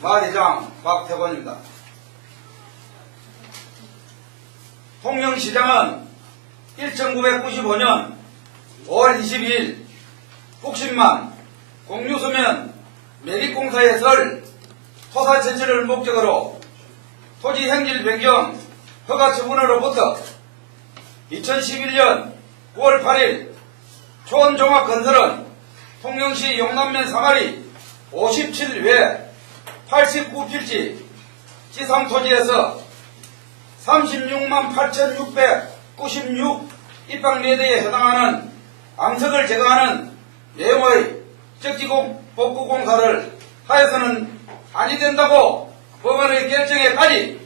마대장 박태권입니다. 통영시장은 1995년 5월 22일 북신만 공유수면 매립공사에 설 토사 채취를 목적으로 토지 행질 변경 허가 처분으로부터 2011년 9월 8일 초원종합건설은 통영시 용남면 사마리 57회 89필지 지상토지에서 36만 8,696 입방매대에 해당하는 앙석을 제거하는 내용의 적기공 복구공사를 하여서는 아니 된다고 법원의 결정에까지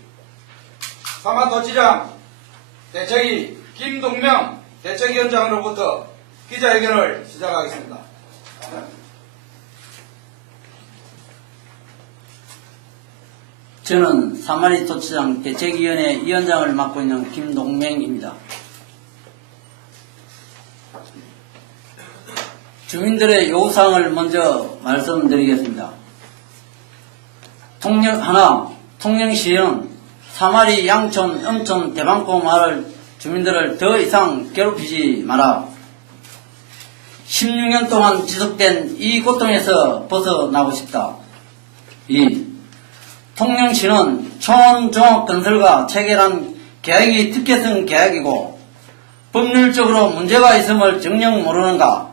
사마도지장 대책위 김동명 대책위원장으로부터 기자회견을 시작하겠습니다. 저는 사마리토지장 대책위원회 위원장을 맡고 있는 김동명입니다. 주민들의 요구사항을 먼저 말씀드리겠습니다. 통영시는 사마리, 양촌, 음촌, 대방포 마을 주민들을 더 이상 괴롭히지 마라. 16년 동안 지속된 이 고통에서 벗어나고 싶다. 2. 통영시는 초원종합건설과 체결한 계약이 특혜성 계약이고 법률적으로 문제가 있음을 정녕 모르는가.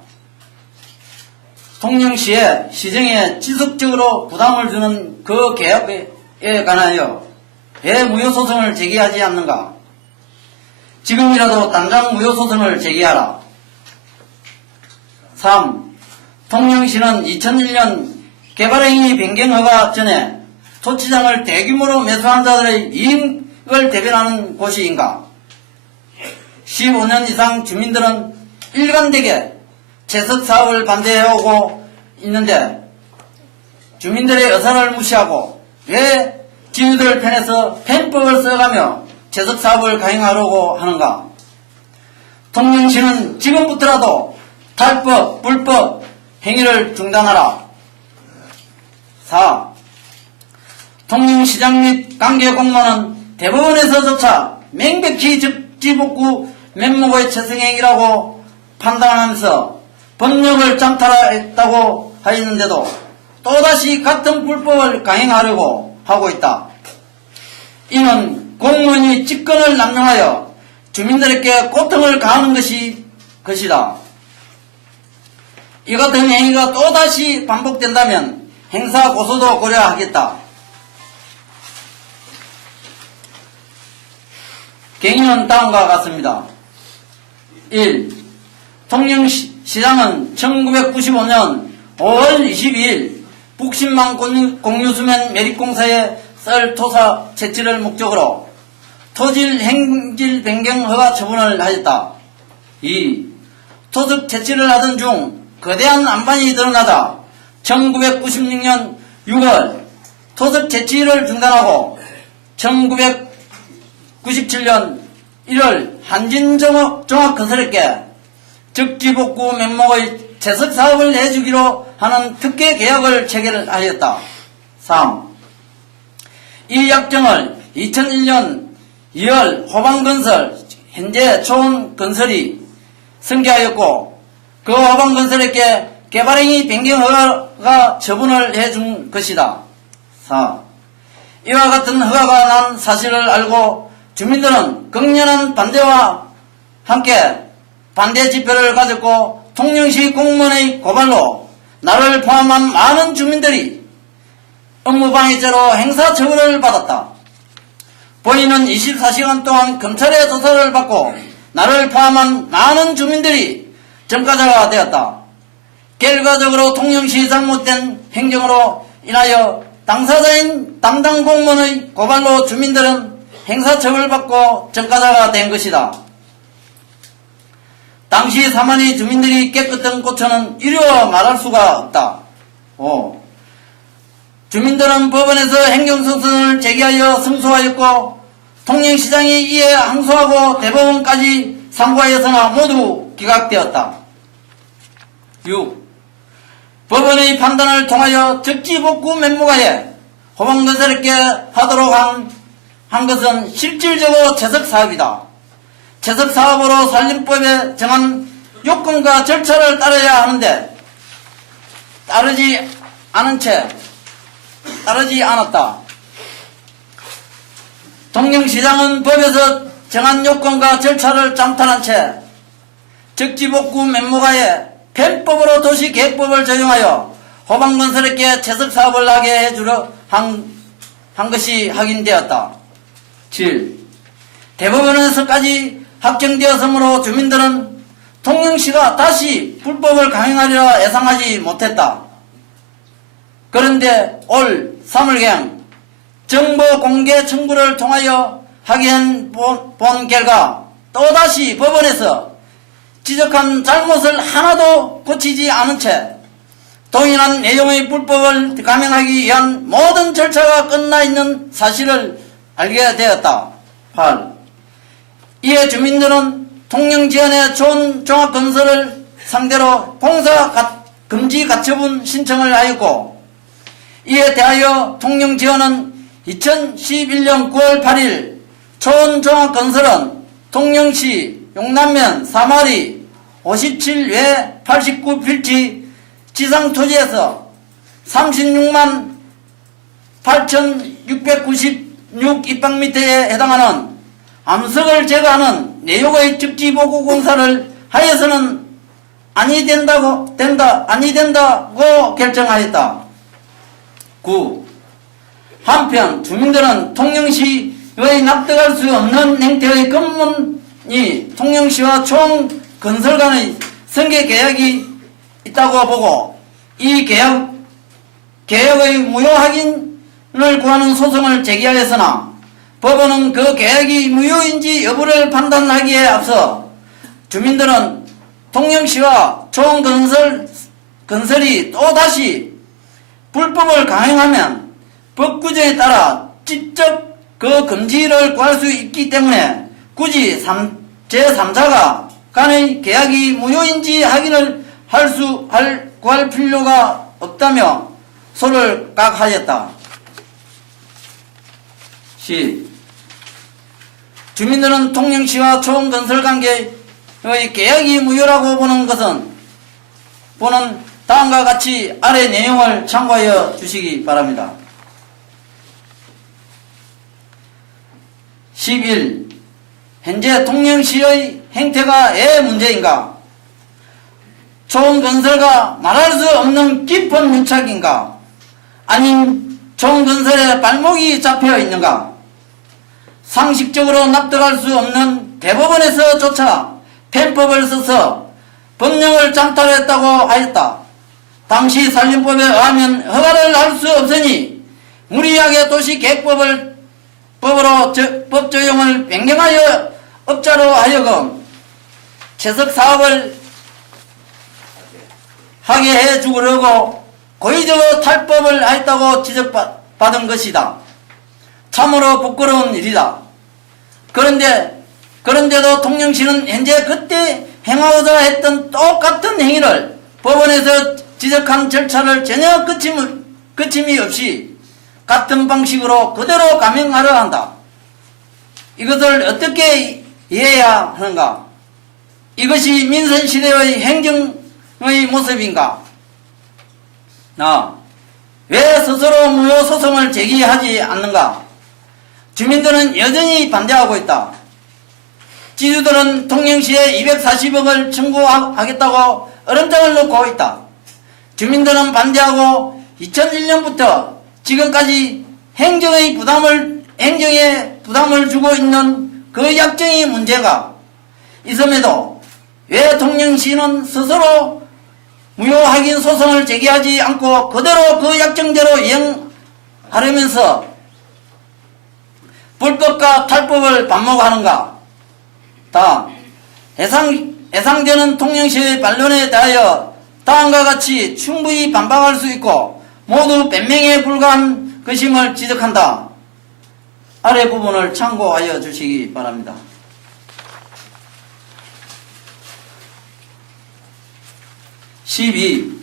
통영시에 시정에 지속적으로 부담을 주는 그 계약에 관하여 왜 무효소송을 제기하지 않는가. 지금이라도 당장 무효소송을 제기하라. 3. 통영시는 2001년 개발행위 변경허가 전에 토지장을 대규모로 매수한 자들의 이익을 대변하는 곳인가. 15년 이상 주민들은 일관되게 채석사업을 반대해오고 있는데 주민들의 의사를 무시하고 왜 지주들 편에서 편법을 써가며 채석사업을 강행하려고 하는가. 통영시는 지금부터라도 탈법, 불법 행위를 중단하라. 4. 통영시장 및 관계공무원은 대법원에서조차 명백히 적지복구 면목의 채성행위라고 판단하면서 법령을 잠탈했다고 하였는데도 또다시 같은 불법을 강행하려고 하고 있다. 이는 공무원이 직권을 남용하여 주민들에게 고통을 가하는 것이다. 이 같은 행위가 또다시 반복된다면 행사 고소도 고려하겠다. 경위는 다음과 같습니다. 1. 통영시장은 1995년 5월 22일 북신만 공유수면 매립공사에 썰 토사 채취를 목적으로 토지 행질 변경 허가 처분을 하였다. 2. 토득 채취를 하던 중 거대한 안반이 드러나자 1996년 6월 토득 채취를 중단하고 1997년 1월 한진종합건설에게 적지복구 면목의 채석사업을 해주기로 하는 특혜 계약을 체결하였다. 3. 이 약정을 2001년 2월 호방건설, 현재 초원건설이 승계하였고 그 호방건설에게 개발행위 변경허가 처분을 해준 것이다. 4. 이와 같은 허가가 난 사실을 알고 주민들은 극렬한 반대와 함께 반대 집회를 가졌고 통영시 공무원의 고발로 나를 포함한 많은 주민들이 업무방해죄로 행사처분을 받았다. 본인은 24시간 동안 검찰의 조사를 받고 나를 포함한 많은 주민들이 전과자가 되었다. 결과적으로 통영시 잘못된 행정으로 인하여 당사자인 담당 공무원의 고발로 주민들은 행사처벌받고 전과자가 된 것이다. 당시 사마리 주민들이 깨끗한 고초는 이루어 말할 수가 없다. 5. 주민들은 법원에서 행정소송을 제기하여 승소하였고 통영시장이 이에 항소하고 대법원까지 상고하였으나 모두 기각되었다. 6. 법원의 판단을 통하여 적지복구 면목하에 호방건설에게 하도록 한 것은 실질적으로 채석사업이다. 채석사업으로 산림법에 정한 요건과 절차를 따라야 하는데 따르지 않았다. 통영시장은 법에서 정한 요건과 절차를 장탈한 채 적지복구 면목하에 편법으로 도시계획법을 적용하여 호방건설에게 채석사업을 하게 해주려 한 것이 확인되었다. 7. 대법원에서까지 확정되었으므로 주민들은 통영시가 다시 불법을 강행하리라 예상하지 못했다. 그런데 올 3월경 정보 공개 청구를 통하여 확인 본 결과 또다시 법원에서 지적한 잘못을 하나도 고치지 않은 채 동일한 내용의 불법을 감행하기 위한 모든 절차가 끝나 있는 사실을 알게 되었다. 8. 이에 주민들은 통영지원의 좋은 종합건설을 상대로 공사 금지 가처분 신청을 하였고 이에 대하여 통영지원은 2011년 9월 8일 초원종합건설은 통영시 용남면 3마리 57외 89필지 지상토지에서 36만 8,696 입방미터에 해당하는 암석을 제거하는 내용의 적지보고 공사를 하여서는 아니 된다고 결정하였다. 9. 한편 주민들은 통영시의 납득할 수 없는 행태의 근본이 통영시와 총건설 간의 승계 계약이 있다고 보고 이 계약의 무효 확인을 구하는 소송을 제기하였으나 법원은 그 계약이 무효인지 여부를 판단하기에 앞서 주민들은 통영시와 총건설이 또다시 불법을 강행하면 법규정에 따라 직접 그 금지를 구할 수 있기 때문에 굳이 제3자가 간의 계약이 무효인지 확인을 구할 필요가 없다며 소를 각하였다. 10. 주민들은 통영시와 총건설 관계의 계약이 무효라고 보는 다음과 같이 아래 내용을 참고하여 주시기 바랍니다. 11. 현재 통영시의 행태가 왜 문제인가? 총건설과 말할 수 없는 깊은 문착인가? 아님 총건설에 발목이 잡혀 있는가? 상식적으로 납득할 수 없는 대법원에서조차 편법을 써서 법령을 장탈했다고 하였다. 당시 산림법에 의하면 허가를 할 수 없으니 무리하게 도시계획법으로 법 적용을 변경하여 업자로 하여금 채석사업을 하게 해주려고 고의적으로 탈법을 하였다고 지적받은 것이다. 참으로 부끄러운 일이다. 그런데도 통영시는 현재 그때 행하고자 했던 똑같은 행위를 법원에서 지적한 절차를 전혀 거침이 없이 같은 방식으로 그대로 감행하려 한다. 이것을 어떻게 이해해야 하는가? 이것이 민선시대의 행정의 모습인가? 왜 스스로 무효 소송을 제기하지 않는가? 주민들은 여전히 반대하고 있다. 지주들은 통영시에 240억을 청구하겠다고 얼음장을 놓고 있다. 주민들은 반대하고 2001년부터 지금까지 행정에 부담을 주고 있는 그 약정의 문제가 있음에도 왜 통영시는 스스로 무효 확인 소송을 제기하지 않고 그대로 그 약정대로 이행하려면서 불법과 탈법을 반복하는가? 해상되는 통영시의 반론에 대하여 다음과 같이 충분히 반박할 수 있고 모두 변명에 불과한 것임을 지적한다. 아래 부분을 참고하여 주시기 바랍니다. 12.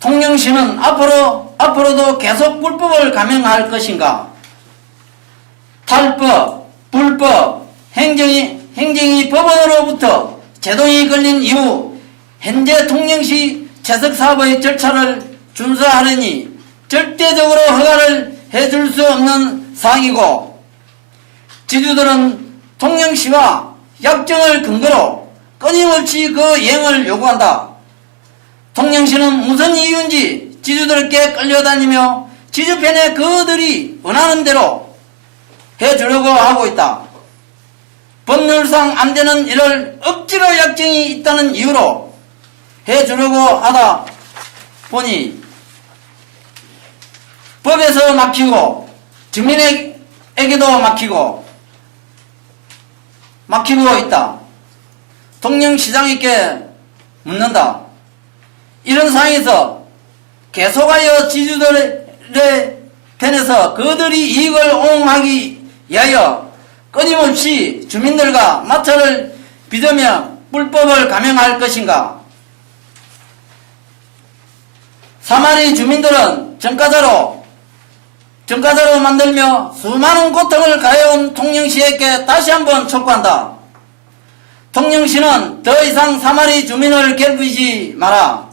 통영시는 앞으로도 계속 불법을 감행할 것인가? 탈법, 불법, 행정이 법원으로부터 제동이 걸린 이후 현재 통영시 채석사업의 절차를 준수하려니 절대적으로 허가를 해줄 수 없는 사항이고, 지주들은 통영시와 약정을 근거로 끊임없이 그 이행을 요구한다. 통영시는 무슨 이유인지 지주들께 끌려다니며 지주편에 그들이 원하는 대로 해주려고 하고 있다. 법률상 안 되는 일을 억지로 약정이 있다는 이유로 해주려고 하다 보니 법에서 막히고 주민에게도 막히고 있다. 통영시장에게 묻는다. 이런 상황에서 계속하여 지주들의 편에서 그들이 이익을 옹호하기 위하여 끊임없이 주민들과 마찰을 빚으며 불법을 감행할 것인가? 사마리 주민들은 정가자로 만들며 수많은 고통을 가해온 통영시에게 다시 한번 촉구한다. 통영시는 더 이상 사마리 주민을 괴롭히지 마라.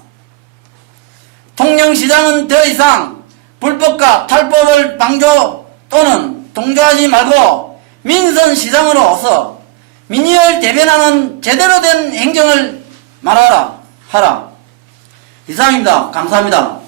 통영시장은 더 이상 불법과 탈법을 방조 또는 동조하지 말고 민선시장으로서 민의를 대변하는 제대로 된 행정을 하라. 이상입니다. 감사합니다.